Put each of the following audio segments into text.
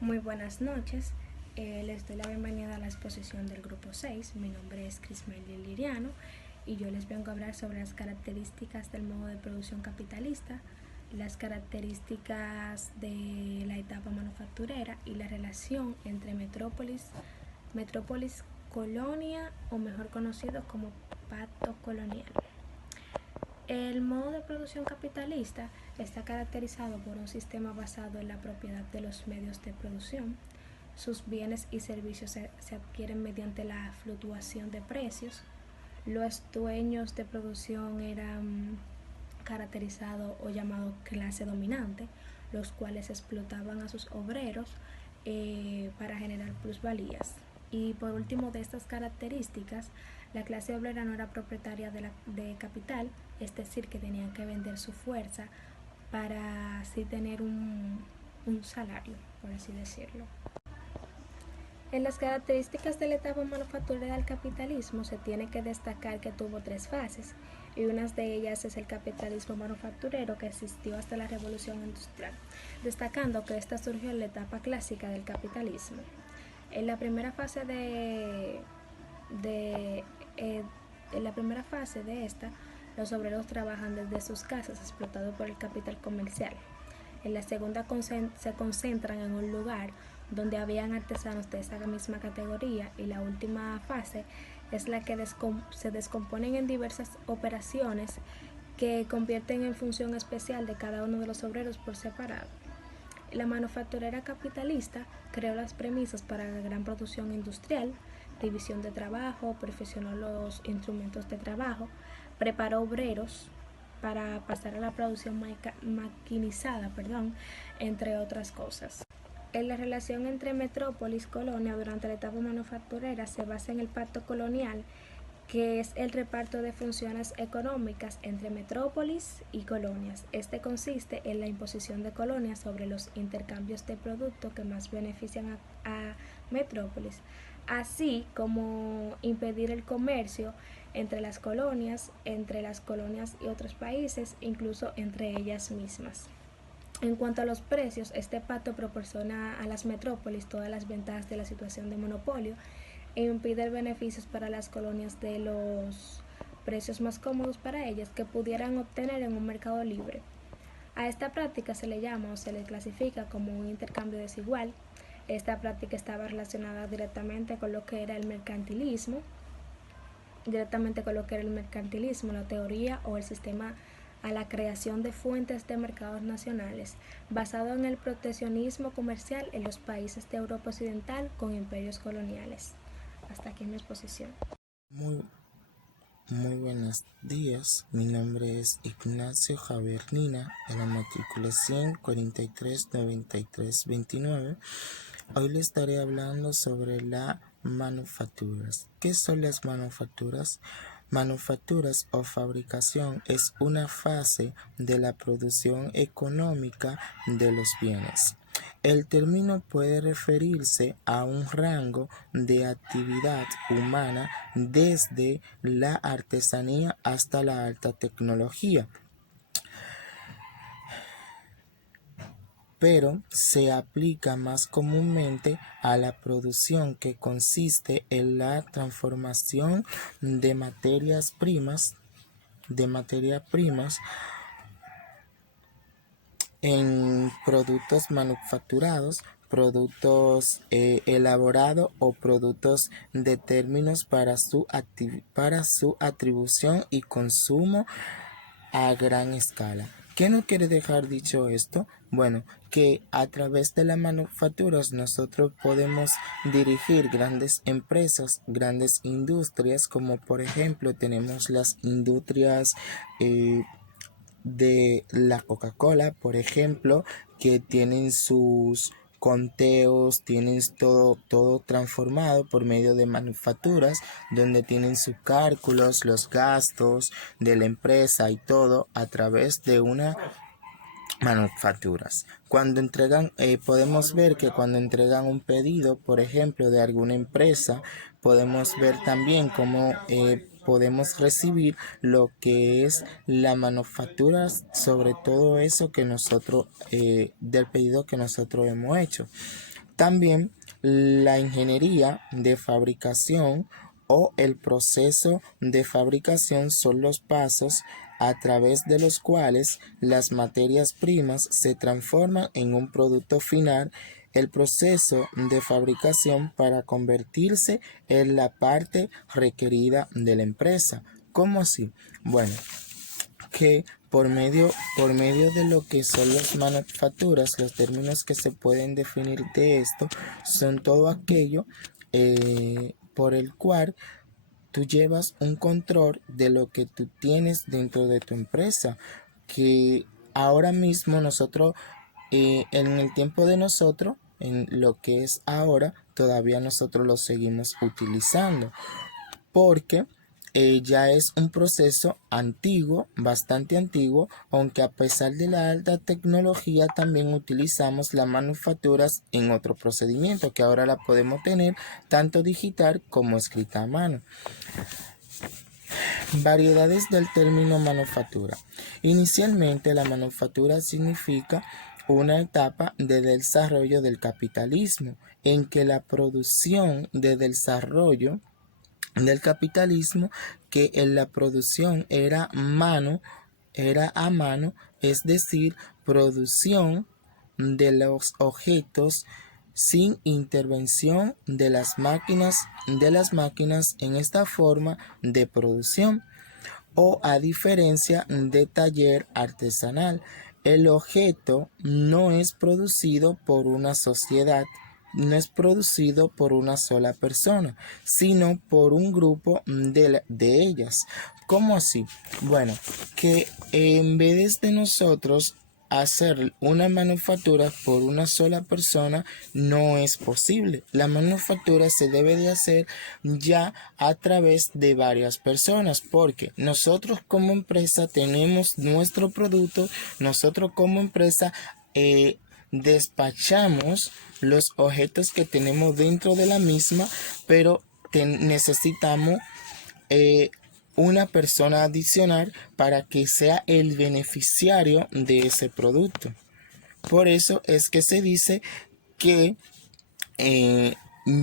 Muy buenas noches. Les doy la bienvenida a la exposición del grupo 6. Mi nombre es Crismaili Liriano y yo les vengo a hablar sobre las características del modo de producción capitalista, las características de la etapa manufacturera y la relación entre metrópolis colonia, o mejor conocido como pacto colonial. El modo de producción capitalista está caracterizado por un sistema basado en la propiedad de los medios de producción. Sus bienes y servicios se adquieren mediante la fluctuación de precios. Los dueños de producción eran caracterizados o llamados clase dominante, los cuales explotaban a sus obreros para generar plusvalías. Y por último de estas características, la clase obrera no era propietaria de capital, es decir, que tenían que vender su fuerza para así tener un salario, por así decirlo. En las características de la etapa manufacturera del capitalismo se tiene que destacar que tuvo tres fases, y una de ellas es el capitalismo manufacturero, que existió hasta la revolución industrial, destacando que esta surgió en la etapa clásica del capitalismo. En la primera fase de en la primera fase de esta, los obreros trabajan desde sus casas explotados por el capital comercial. En la segunda se concentran en un lugar donde habían artesanos de esa misma categoría, y la última fase es la que se descomponen en diversas operaciones que convierten en función especial de cada uno de los obreros por separado. La manufacturera capitalista creó las premisas para la gran producción industrial, división de trabajo, perfeccionó los instrumentos de trabajo, preparó obreros para pasar a la producción maquinizada, entre otras cosas. En la relación entre metrópolis y colonia durante la etapa manufacturera se basa en el pacto colonial, que es el reparto de funciones económicas entre metrópolis y colonias. Este consiste en la imposición de colonias sobre los intercambios de productos que más benefician a metrópolis, así como impedir el comercio entre las colonias y otros países, incluso entre ellas mismas. En cuanto a los precios, este pacto proporciona a las metrópolis todas las ventajas de la situación de monopolio e impide beneficios para las colonias de los precios más cómodos para ellas que pudieran obtener en un mercado libre. A esta práctica se le llama o se le clasifica como un intercambio desigual. Esta práctica estaba relacionada directamente con lo que era el mercantilismo, la teoría o el sistema a la creación de fuentes de mercados nacionales, basado en el proteccionismo comercial en los países de Europa Occidental con imperios coloniales. Hasta aquí mi exposición. Muy, muy buenos días, mi nombre es Ignacio Javier Nina, de la matrícula 1439329. Hoy les estaré hablando sobre las manufacturas. ¿Qué son las manufacturas? Manufacturas o fabricación es una fase de la producción económica de los bienes. El término puede referirse a un rango de actividad humana desde la artesanía hasta la alta tecnología, pero se aplica más comúnmente a la producción que consiste en la transformación de materias primas en productos manufacturados, productos elaborados o productos de términos para su atribución y consumo a gran escala. ¿Qué no quiere dejar dicho esto? Bueno, que a través de las manufacturas nosotros podemos dirigir grandes empresas, grandes industrias, como por ejemplo tenemos las industrias de la Coca-Cola, por ejemplo, que tienen sus conteos, tienen todo transformado por medio de manufacturas, donde tienen sus cálculos, los gastos de la empresa y todo a través de una manufacturas. Cuando entregan, podemos ver que cuando entregan un pedido, por ejemplo, de alguna empresa, podemos ver también cómo podemos recibir lo que es la manufactura sobre todo eso que nosotros, del pedido que nosotros hemos hecho. También la ingeniería de fabricación o el proceso de fabricación son los pasos a través de los cuales las materias primas se transforman en un producto final, el proceso de fabricación para convertirse en la parte requerida de la empresa. ¿Cómo así? Bueno, que por medio de lo que son las manufacturas, los términos que se pueden definir de esto son todo aquello por el cual tú llevas un control de lo que tú tienes dentro de tu empresa, que ahora mismo nosotros, en el tiempo de nosotros, en lo que es ahora, todavía nosotros lo seguimos utilizando porque ya es un proceso antiguo, bastante antiguo, aunque a pesar de la alta tecnología también utilizamos las manufacturas en otro procedimiento que ahora la podemos tener tanto digital como escrita a mano. Variedades del término manufactura. Inicialmente la manufactura significa una etapa de desarrollo del capitalismo en que la producción de desarrollo del capitalismo, que en la producción era a mano, es decir, producción de los objetos sin intervención de las máquinas en esta forma de producción, o a diferencia de taller artesanal. El objeto no es producido por una sociedad, no es producido por una sola persona, sino por un grupo de ellas. ¿Cómo así? Bueno, que en vez de nosotros hacer una manufactura por una sola persona no es posible. La manufactura se debe de hacer ya a través de varias personas, porque nosotros como empresa tenemos nuestro producto, nosotros como empresa despachamos los objetos que tenemos dentro de la misma, pero necesitamos una persona adicional para que sea el beneficiario de ese producto. Por eso es que se dice que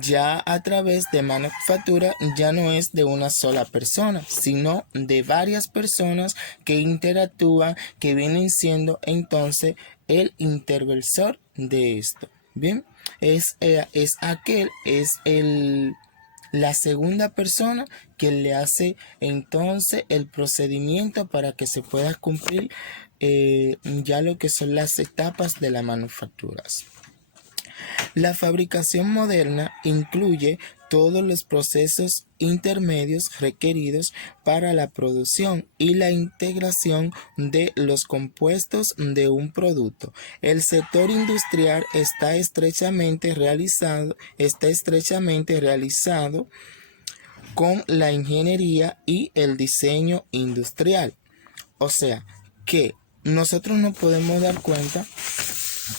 ya a través de manufactura ya no es de una sola persona, sino de varias personas que interactúan, que vienen siendo entonces el interventor de esto. Bien, es la segunda persona que le hace entonces el procedimiento para que se pueda cumplir ya lo que son las etapas de las manufacturas. La fabricación moderna incluye todos los procesos intermedios requeridos para la producción y la integración de los compuestos de un producto. El sector industrial está estrechamente realizado con la ingeniería y el diseño industrial. O sea, que nosotros nos podemos dar cuenta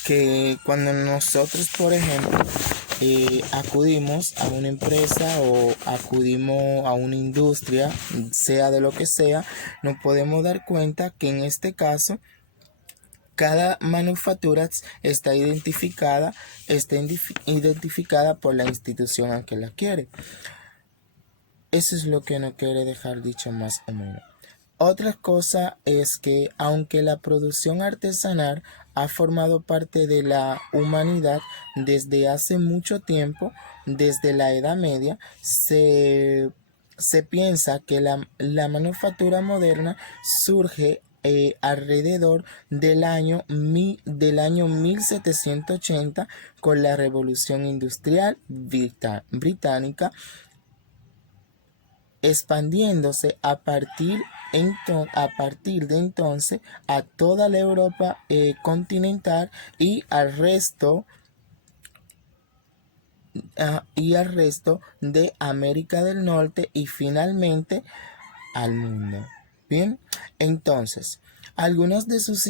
que cuando nosotros, por ejemplo, acudimos a una empresa o acudimos a una industria, sea de lo que sea, nos podemos dar cuenta que en este caso cada manufactura está identificada por la institución a que la quiere. Eso es lo que no quiere dejar dicho más o menos. Otra cosa es que aunque la producción artesanal ha formado parte de la humanidad desde hace mucho tiempo, desde la Edad Media, se piensa que la manufactura moderna surge alrededor del año 1780 con la Revolución Industrial Británica, expandiéndose a partir de entonces a toda la Europa continental y al resto de América del Norte y finalmente al mundo. Bien, entonces, algunos de sus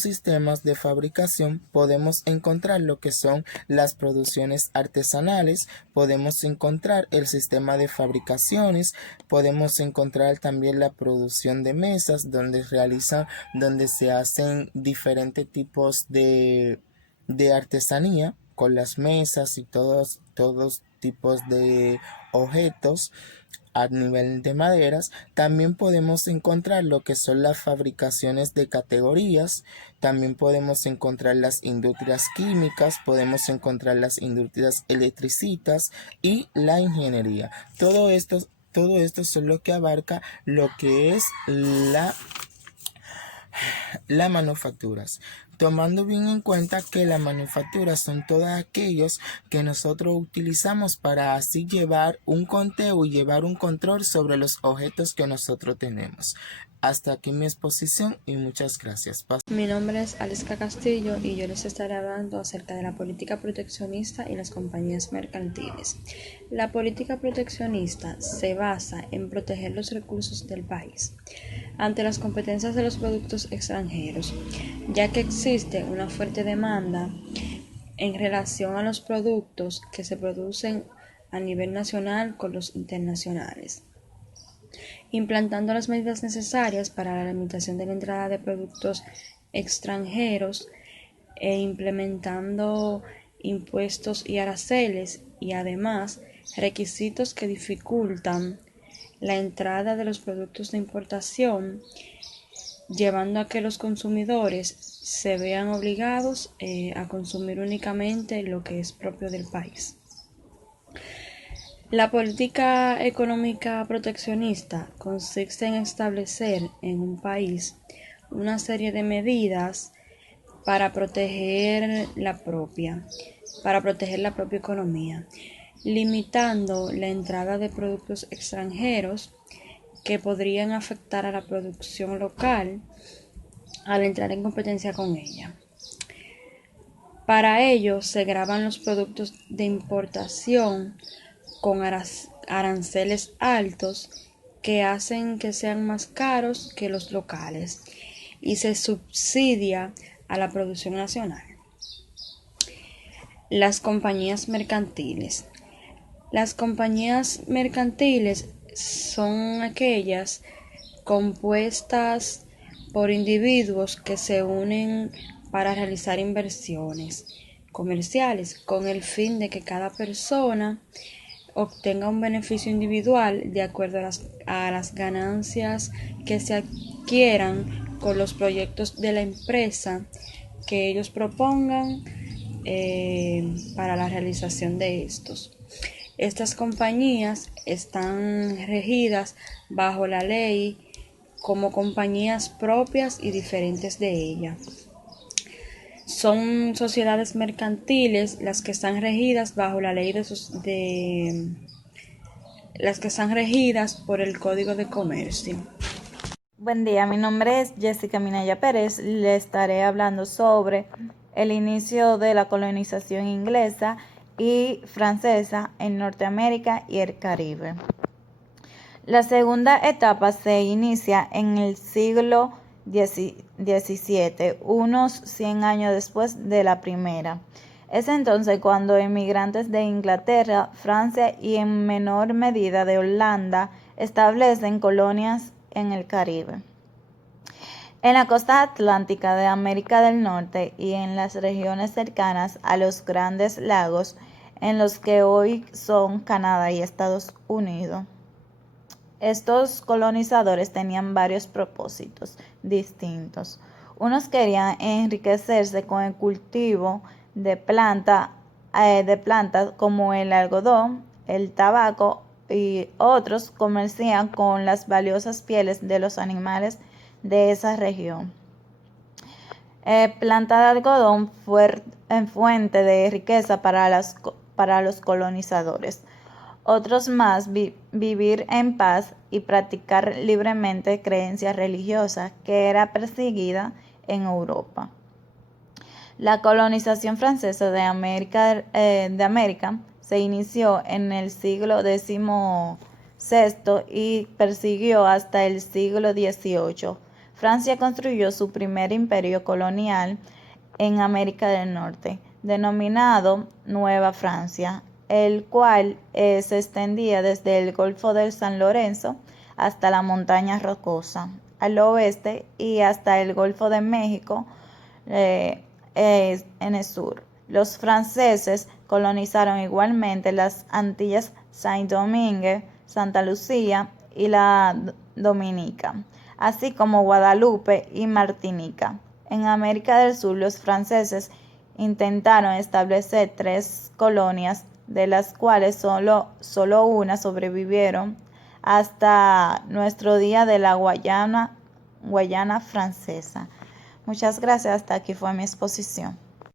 sistemas de fabricación podemos encontrar lo que son las producciones artesanales, podemos encontrar el sistema de fabricaciones, podemos encontrar también la producción de mesas donde se hacen diferentes tipos de artesanía. con las mesas y todos tipos de objetos a nivel de maderas. También podemos encontrar lo que son las fabricaciones de categorías, también podemos encontrar las industrias químicas, podemos encontrar las industrias electricistas y la ingeniería. Todo esto son lo que abarca lo que es las manufacturas, tomando bien en cuenta que las manufacturas son todos aquellos que nosotros utilizamos para así llevar un conteo y llevar un control sobre los objetos que nosotros tenemos. Hasta aquí mi exposición y muchas gracias. Mi nombre es Aleska Castillo y yo les estaré hablando acerca de la política proteccionista y las compañías mercantiles. La política proteccionista se basa en proteger los recursos del país ante las competencias de los productos extranjeros, ya que existe una fuerte demanda en relación a los productos que se producen a nivel nacional con los internacionales, implantando las medidas necesarias para la limitación de la entrada de productos extranjeros e implementando impuestos y aranceles y además requisitos que dificultan la entrada de los productos de importación, llevando a que los consumidores se vean obligados a consumir únicamente lo que es propio del país. La política económica proteccionista consiste en establecer en un país una serie de medidas para proteger la propia economía, limitando la entrada de productos extranjeros que podrían afectar a la producción local al entrar en competencia con ella. Para ello se gravan los productos de importación con aranceles altos que hacen que sean más caros que los locales y se subsidia a la producción nacional. Las compañías mercantiles. Las compañías mercantiles son aquellas compuestas por individuos que se unen para realizar inversiones comerciales con el fin de que cada persona obtenga un beneficio individual de acuerdo a las ganancias que se adquieran con los proyectos de la empresa que ellos propongan para la realización de estos. Estas compañías están regidas bajo la ley como compañías propias y diferentes de ella. Son sociedades mercantiles las que están regidas bajo la ley las que están regidas por el Código de Comercio. Buen día, mi nombre es Jessica Minaya Pérez. Le estaré hablando sobre el inicio de la colonización inglesa y francesa en Norteamérica y el Caribe. La segunda etapa se inicia en el siglo XVII, unos 100 años después de la primera. Es entonces cuando emigrantes de Inglaterra, Francia y en menor medida de Holanda establecen colonias en el Caribe. En la costa atlántica de América del Norte y en las regiones cercanas a los grandes lagos en los que hoy son Canadá y Estados Unidos. Estos colonizadores tenían varios propósitos distintos. Unos querían enriquecerse con el cultivo de plantas como el algodón, el tabaco, y otros comerciaban con las valiosas pieles de los animales de esa región. Planta de algodón fue fuente de riqueza para los colonizadores. Otros más vivir en paz y practicar libremente creencias religiosas que era perseguida en Europa. La colonización francesa de América se inició en el siglo XVI y persiguió hasta el siglo XVIII. Francia construyó su primer imperio colonial en América del Norte, denominado Nueva Francia, el cual se extendía desde el Golfo de San Lorenzo hasta la montaña rocosa al oeste y hasta el Golfo de México en el sur. Los franceses colonizaron igualmente las Antillas Saint-Domingue, Santa Lucía y la Dominica, así como Guadalupe y Martinica. En América del Sur, los franceses intentaron establecer 3 colonias, de las cuales solo una sobrevivieron hasta nuestro día de la Guayana Francesa. Muchas gracias, hasta aquí fue mi exposición.